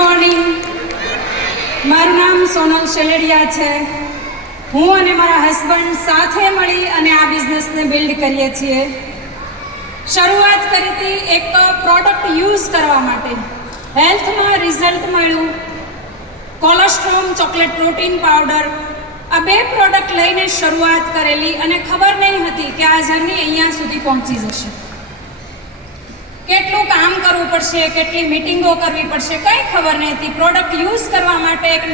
Morning. મારું નામ સોનલ શેલડિયા છે. હું અને મારા હસબન્ડ સાથે મળી અને આ બિઝનેસને બિલ્ડ કરીએ છીએ. શરૂઆત કરી હતી એક પ્રોડક્ટ યુઝ કરવા માટે. હેલ્થમાં રિઝલ્ટ મળ્યું. કોલેસ્ટ્રોમ ચોકલેટ પ્રોટીન પાવડર, આ બે પ્રોડક્ટ લઈને શરૂઆત કરેલી અને ખબર નહીં હતી કે આ જર્ની અહીંયા સુધી પહોંચી જશે. કેટલું કામ કરવું પડશે, કેટલી મિટિંગો કરવી પડશે, કંઈ ખબર નહીં હતી. પ્રોડક્ટ યુઝ કરવા માટે એક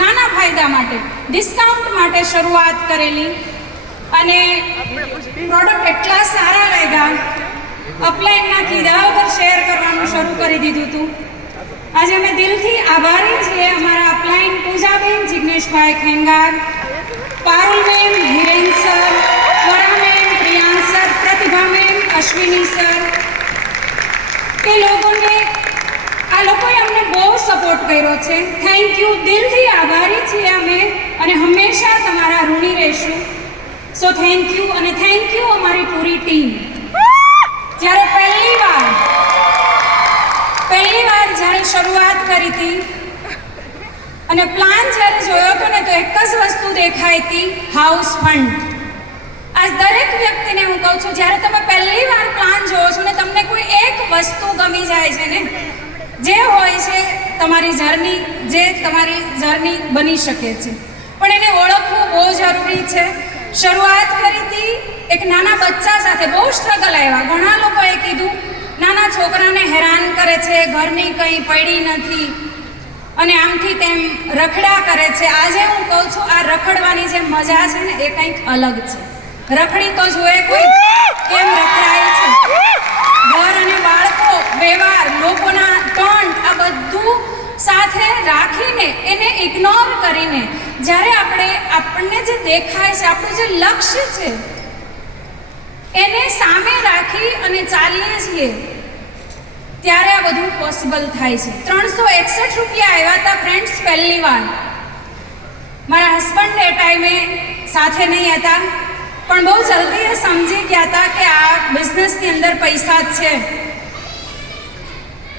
નાના ફાયદા માટે, ડિસ્કાઉન્ટ માટે શરૂઆત કરેલી અને પ્રોડક્ટ એટલા સારા લાગ્યા, અપલાઈનના કીધા વગર શેર કરવાનું શરૂ કરી દીધું હતું. આજે અમે દિલથી આભારી છીએ અમારા upline Poojaben Jigneshbhai Khengar, Parulben, Hiren sir, Varaben, Priyansh sir, Pratibhaben, Ashwini sir, એ લોકોએ અમને બહુ સપોર્ટ કર્યો છે. થેન્ક યુ, દિલથી આભારી છીએ અમે અને હંમેશા તમારા ઋણી રહીશું. સો થેન્ક યુ અને થેન્ક યુ અમારી પૂરી ટીમ. જ્યારે પહેલી વાર જ્યારે શરૂઆત કરી હતી અને પ્લાન જ્યારે જોયો હતો ને તો એક જ વસ્તુ દેખાઈ હતી, હાઉસ ફંડ. આજ દરેક વ્યક્તિને હું કહું છું, જ્યારે તમે પહેલી વાર પ્લાન જોવો છો ને તમને કોઈ એક વસ્તુ ગમી જાય છે ને, જે હોય છે તમારી જર્ની બની શકે છે, પણ એને ઓળખવું બહુ જરૂરી છે. શરૂઆત કરી હતી એક નાના બચ્ચા સાથે. બહુ સ્ટ્રગલ આવ્યા. ઘણા લોકોએ કીધું નાના છોકરાને હેરાન કરે છે, ઘરની કંઈ પડી નથી અને આમથી તેમ રખડા કરે છે. આજે હું કહું છું, આ રખડવાની જે મજા છે ને એ કંઈક અલગ છે. રખડી તો જોએ કોઈ કેમ રખડાય છે. ઘર અને બાળકો, વ્યવહાર, લોકોના ટોન, આ બધું સાથે રાખીને એને ઇગ્નોર કરીને જ્યારે આપણને જે દેખાય છે, આપણું જે લક્ષ્ય છે એને સામે રાખી અને ચાલીએ છીએ ત્યારે આ બધું પોસિબલ થાય છે. 361 રૂપિયા આવ્યા હતા ફ્રેન્ડ્સ પહેલી વાર. મારા હસબન્ડ એ ટાઈમે સાથે નહીં હતા, પણ બહુ જલ્દી એ સમજી ગયા હતા કે આ બિઝનેસની અંદર પૈસા જ છે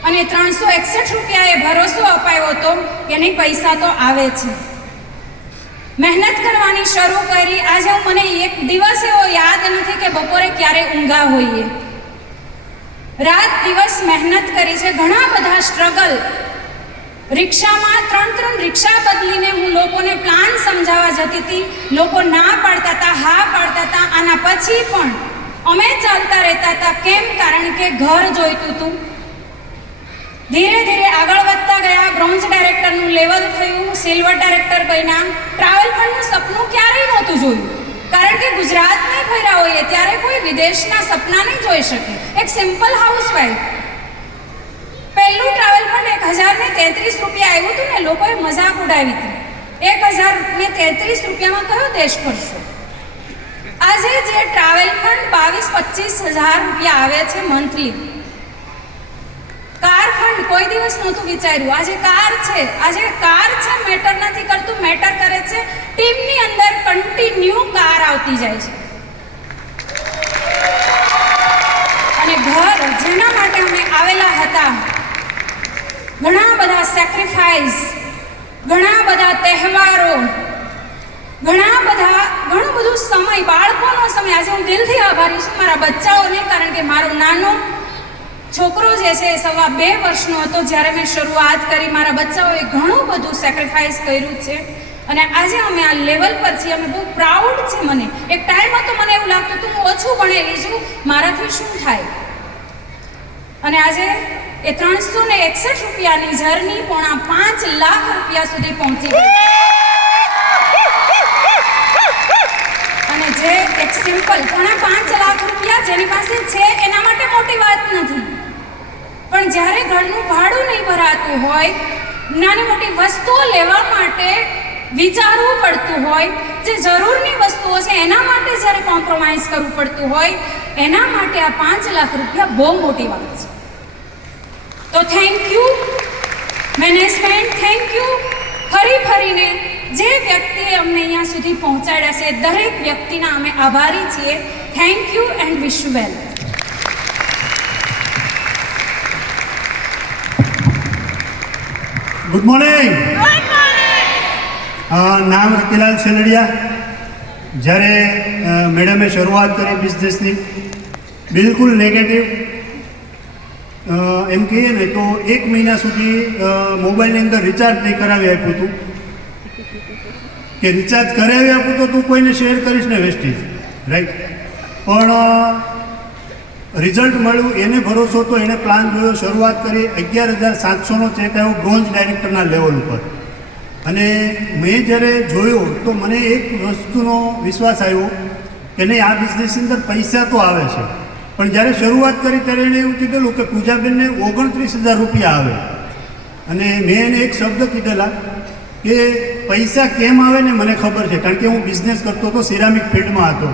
અને 361 રૂપિયા એ ભરોસો અપાયો હતો કે નહીં, પૈસા તો આવે છે. મહેનત કરવાની શરૂ કરી. આજે મને એક દિવસ એવો યાદ નથી કે બપોરે ક્યારે ઊંઘા હોઈએ. રાત દિવસ મહેનત કરી છે. ઘણા બધા સ્ટ્રગલ. રિક્ષામાં 3 રિક્ષા બદલીને હું લોકોને પ્લાન સમજાવવા જતી હતી. લોકો ના પાડતા હતા, હા પાડતા હતા. આના પછી પણ અમે ચાલતા રહેતા હતા. કેમ? કારણ કે ઘર જોઈતું હતું. ધીરે ધીરે આગળ વધતા ગયા. બ્રોન્ઝ ડાયરેક્ટરનું લેવલ થયું, સિલ્વર ડાયરેક્ટર બન્યા. ટ્રાવેલ ફંડનું સપનું ક્યારેય નહોતું જોયું, કારણ કે ગુજરાતને ફર્યા હોઈએ ત્યારે કોઈ વિદેશના સપના નહીં જોઈ શકે. એક સિમ્પલ હાઉસવાઈફ. પહેલું ટ્રાવેલ ફંડ 1033 રૂપિયા આવ્યું હતું ને, લોકોએ મજાક ઉડાવી હતી. 1033 રૂપિયામાં કયો દેશ ફરશો? આજે જે ટ્રાવેલ ફંડ 22-25 હજાર રૂપિયા આવે છે મંથલી. કાર ફંડ કોઈ દિવસ નહોતું વિચાર્યું. આજે કાર છે. મેટર નથી કરતું. મેટર કરે છે ટીમની અંદર કન્ટિન્યુ કાર આવતી જાય છે. અને ઘર જેના માટે અમે આવેલા હતા, ઘણા બધા સેક્રિફાઈસ, ઘણા બધા તહેવારો, ઘણું બધું સમય, બાળકોનો સમય. આજે હું દિલથી આભારી છું મારા બચ્ચાઓને, કારણ કે મારો નાનો છોકરો જે છે 2.5 વર્ષનો હતો જ્યારે મેં શરૂઆત કરી. મારા બચ્ચાઓએ ઘણું બધું સેક્રિફાઈસ કર્યું છે અને આજે અમે આ લેવલ પર છીએ. અમે બહુ પ્રાઉડ છે. મને એક ટાઈમ હતો મને એવું લાગતું હતું હું ઓછું ભણેલી છું, મારાથી શું થાય. અને આજે એ 361 રૂપિયાની જર્ની 5.5 લાખ રૂપિયા સુધી પહોંચી ગઈ. અને જે એક સિમ્પલ 5.5 લાખ રૂપિયા જેની પાસે છે એના માટે મોટી વાત નથી, પણ જ્યારે ઘરનું ભાડું નહીં ભરાતું હોય, નાની મોટી વસ્તુઓ લેવા માટે વિચારવું પડતું હોય, જે જરૂરની વસ્તુઓ છે એના માટે જ્યારે કોમ્પ્રોમાઇઝ કરવું પડતું હોય, એના માટે આ 5 લાખ રૂપિયા બહુ મોટી વાત છે. તો thank you management, thank you ફરીને જે વ્યક્તિએ અમને અહીંયા સુધી પહોંચાડ્યા છે, દરેક વ્યક્તિના અમે આભારી છીએ. Thank you and wish you well. Good morning. નામ રતિલાલ સેલડિયા. જ્યારે મેડમે શરૂઆત કરી બિઝનેસની બિલકુલ નેગેટિવ એમ કહીએ ને તો 1 મહિના સુધી મોબાઈલની અંદર રિચાર્જ નહીં કરાવી આપ્યું હતું કે રિચાર્જ કરાવી આપું તો તું કોઈને શેર કરીશ ને વેસ્ટેજ, રાઈટ. પણ રિઝલ્ટ મળ્યું, એને ભરોસો તો એને પ્લાન જોયો, શરૂઆત કરી. 11,700નો ચેક આવ્યો બ્રોન્ઝ ડાયરેક્ટરના લેવલ ઉપર. અને મેં જ્યારે જોયું તો મને એક વસ્તુનો વિશ્વાસ આવ્યો કે નહીં, આ બિઝનેસની અંદર પૈસા તો આવે છે. પણ જ્યારે શરૂઆત કરી ત્યારે એણે એવું કીધેલું કે પૂજાબેનને 29,000 રૂપિયા આવે. અને મેં એને એક શબ્દ કીધેલા કે પૈસા કેમ આવે ને મને ખબર છે, કારણ કે હું બિઝનેસ કરતો હતો, સિરામિક ફિલ્ડમાં હતો.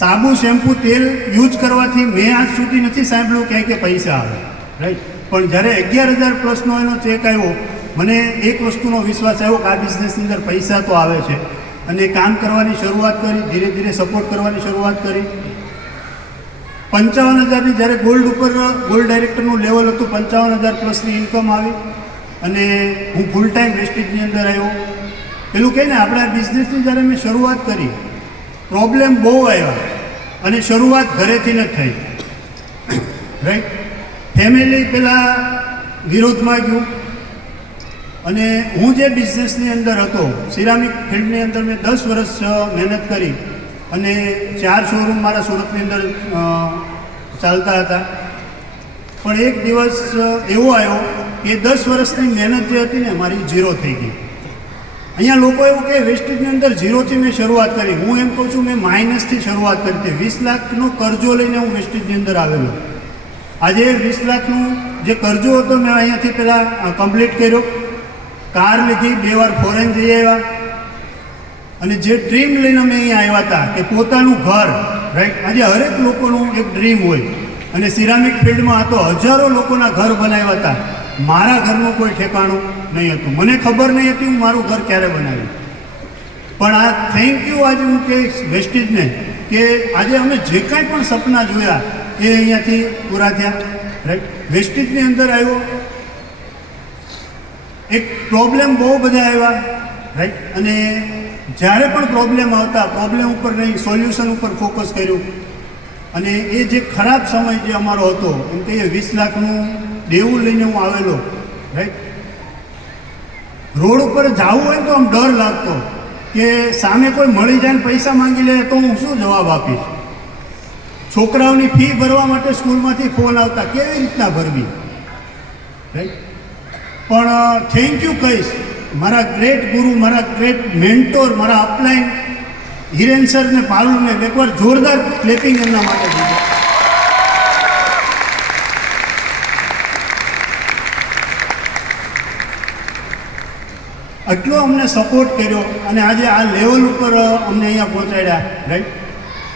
સાબુ, શેમ્પૂ, તેલ યુઝ કરવાથી મેં આજ સુધી નથી સાંભળ્યું ક્યાંય કે પૈસા આવે, રાઈટ. પણ જ્યારે 11,000 પ્લસનો એનો ચેક આવ્યો, મને એક વસ્તુનો વિશ્વાસ આવ્યો કે આ બિઝનેસની અંદર પૈસા તો આવે છે. અને કામ કરવાની શરૂઆત કરી, ધીરે ધીરે સપોર્ટ કરવાની શરૂઆત કરી. 55,000ની જ્યારે ગોલ્ડ ઉપર ગોલ્ડ ડાયરેક્ટરનું લેવલ હતું, 55,000 પ્લસની ઇન્કમ આવી. અને હું ફૂલ ટાઈમ વેસ્ટેજની અંદર આવ્યો. પેલું કહે ને, આપણે આ બિઝનેસની જ્યારે મેં શરૂઆત કરી, પ્રોબ્લેમ બહુ આવ્યા. અને શરૂઆત ઘરેથી જ થઈ, રાઈટ. ફેમિલી પહેલાં વિરોધમાં ગયું. અને હું જે બિઝનેસની અંદર હતો, સિરામિક ફિલ્ડની અંદર મેં 10 વર્ષ મહેનત કરી. અને 4 શોરૂમ મારા સુરતની અંદર ચાલતા હતા. પણ એક દિવસ એવો આવ્યો કે 10 વર્ષની મહેનત જે હતી ને મારી ઝીરો થઈ ગઈ. અહીંયા લોકો એવું કે વેસ્ટેજની અંદર ઝીરોથી મેં શરૂઆત કરી. હું એમ કહું છું, મેં માઇનસથી શરૂઆત કરી હતી. 20 લાખનો કરજો લઈને હું વેસ્ટેજની અંદર આવેલો. આજે 20 લાખનું જે કરજો હતો મેં અહીંયાથી પહેલાં કમ્પ્લીટ કર્યો. કાર લીધી, 2 વાર ફોરેન જઈ આવ્યા. અને જે ડ્રીમ લઈને અમે અહીંયા આવ્યા હતા કે પોતાનું ઘર, રાઈટ. આજે હરેક લોકોનું એક ડ્રીમ હોય. અને સિરામિક ફિલ્ડમાં હતો, હજારો લોકોના ઘર બનાવ્યા હતા. મારા ઘરનું કોઈ ઠેકાણું નહીં હતું. મને ખબર નહીં હતી હું મારું ઘર ક્યારે બનાવ્યું. પણ આ થેન્ક યુ આજે હું કહીશ વેસ્ટેજને કે આજે અમે જે કાંઈ પણ સપના જોયા એ અહીંયાથી પૂરા થયા, રાઈટ. વેસ્ટેજની અંદર આવ્યો, એક પ્રોબ્લેમ બહુ બધા આવ્યા, રાઈટ. અને જ્યારે પણ પ્રોબ્લેમ આવતા, પ્રોબ્લેમ ઉપર નહીં, સોલ્યુશન ઉપર ફોકસ કર્યું. અને એ જે ખરાબ સમય જે અમારો હતો, એમ કહીએ 20 લાખનું દેવું લઈને હું આવેલો, રાઈટ. રોડ ઉપર જવું હોય તો આમ ડર લાગતો કે સામે કોઈ મળી જાય ને પૈસા માંગી લે તો હું શું જવાબ આપીશ. છોકરાઓની ફી ભરવા માટે સ્કૂલમાંથી ફોન આવતા, કેવી રીતના ભરવી, રાઈટ. પણ થેન્ક યુ કહીશ મારા ગ્રેટ ગુરુ, મારા ગ્રેટ મેન્ટોર, મારા અપલાઈન હિરેન સર ને પાલુને એકવાર જોરદાર ક્લેપિંગ એમના માટે દીધું. એટલો અમને સપોર્ટ કર્યો અને આજે આ લેવલ ઉપર અમને અહીંયા પહોંચાડ્યા, રાઈટ.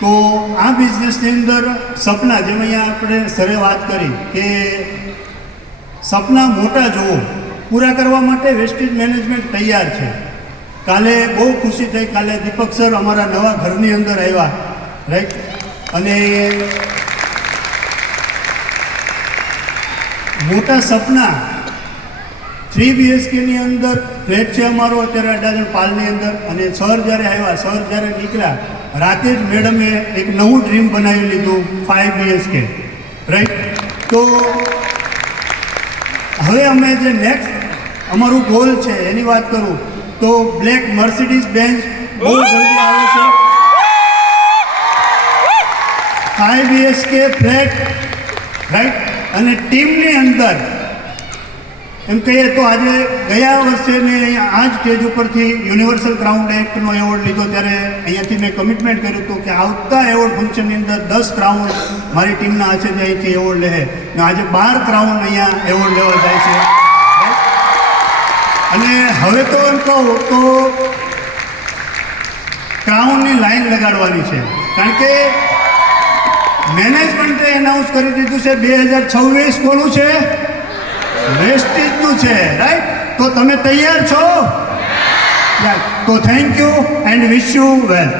તો આ બિઝનેસની અંદર સપના, જેમ અહીંયા આપણે સરે વાત કરી કે સપના મોટા જોવો, પૂરા કરવા માટે વેસ્ટેજ મેનેજમેન્ટ તૈયાર છે. કાલે બહુ ખુશી થઈ, કાલે દીપક સર અમારા નવા ઘરની અંદર આવ્યા, રાઈટ. અને મોટા સપના 3 BHKની અંદર ફ્લેટ છે અમારો અત્યારે અડાજણ પાલની અંદર. અને સર જ્યારે આવ્યા, સર જ્યારે નીકળ્યા, રાતે જ મેડમે એક નવું ડ્રીમ બનાવી લીધું 5 BHK, રાઈટ. તો હવે અમે જે નેક્સ્ટ અમારું ગોલ છે એની વાત કરું તો બ્લેક મર્સિડીઝ બેન્ઝ બહુ જલ્દી આવે છે. 5 BHK ફ્લેટ, રાઈટ. અને ટીમની અંદર એમ કહીએ તો આજે ગયા વર્ષે મેં અહીંયા આ જ સ્ટેજ ઉપરથી યુનિવર્સલ ક્રાઉન ડાયરેક્ટરનો એવોર્ડ લીધો. ત્યારે અહીંયાથી મેં કમિટમેન્ટ કર્યું હતું કે આવતા એવોર્ડ ફંક્શનની અંદર 10 ક્રાઉન મારી ટીમના હાથે જ અહીંથી એવોર્ડ લે. ને આજે 12 ક્રાઉન અહીંયા એવોર્ડ લેવા જાય છે. અને હવે તો એમ કહું તો ક્રાઉનની લાઈન લગાડવાની છે, કારણ કે મેનેજમેન્ટે એનાઉન્સ કરી દીધું છે 2026 કોનું છે? વેસ્ટેજનું છે, રાઈટ. તો તમે તૈયાર છો? તો thank you and wish you well.